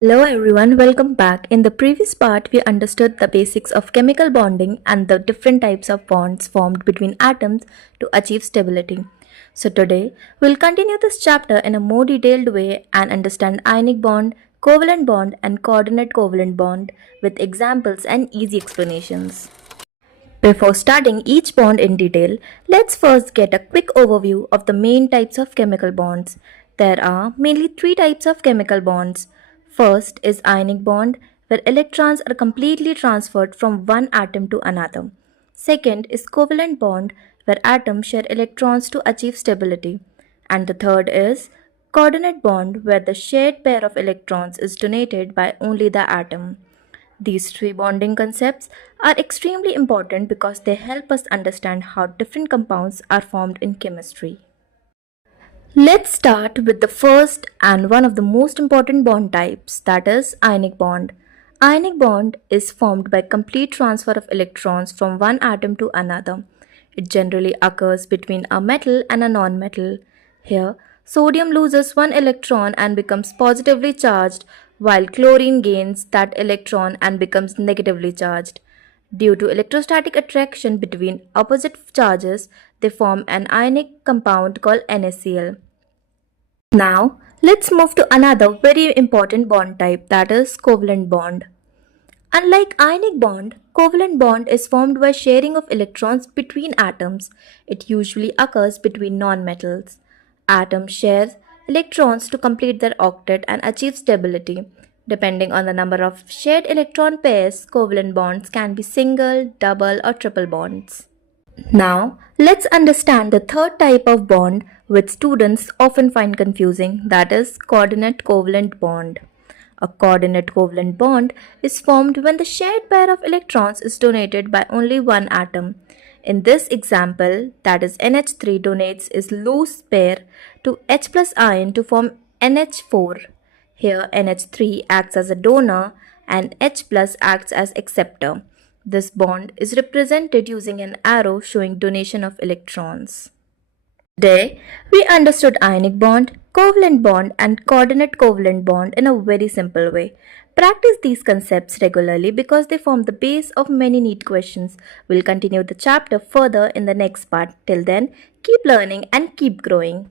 Hello everyone, welcome back. In the previous part, we understood the basics of chemical bonding and the different types of bonds formed between atoms to achieve stability. So today, we'll continue this chapter in a more detailed way and understand ionic bond, covalent bond and coordinate covalent bond with examples and easy explanations. Before studying each bond in detail, let's first get a quick overview of the main types of chemical bonds. There are mainly three types of chemical bonds. First is ionic bond, where electrons are completely transferred from one atom to another. Second is covalent bond, where atoms share electrons to achieve stability. And the third is coordinate bond, where the shared pair of electrons is donated by only the atom. These three bonding concepts are extremely important because they help us understand how different compounds are formed in chemistry. Let's start with the first and one of the most important bond types, that is ionic bond. Ionic bond is formed by complete transfer of electrons from one atom to another. It generally occurs between a metal and a non-metal. Here, sodium loses one electron and becomes positively charged, while chlorine gains that electron and becomes negatively charged. Due to electrostatic attraction between opposite charges, they form an ionic compound called NaCl. Now, let's move to another very important bond type, that is covalent bond. Unlike ionic bond, covalent bond is formed by sharing of electrons between atoms. It usually occurs between nonmetals. Atoms share electrons to complete their octet and achieve stability. Depending on the number of shared electron pairs, covalent bonds can be single, double, or triple bonds. Now, let's understand the third type of bond which students often find confusing, that is coordinate covalent bond. A coordinate covalent bond is formed when the shared pair of electrons is donated by only one atom. In this example, that is NH3 donates its loose pair to H plus ion to form NH4. Here NH3 acts as a donor and H plus acts as acceptor. This bond is represented using an arrow showing donation of electrons. Today, we understood ionic bond, covalent bond and coordinate covalent bond in a very simple way. Practice these concepts regularly because they form the base of many NEET questions. We'll continue the chapter further in the next part. Till then, keep learning and keep growing.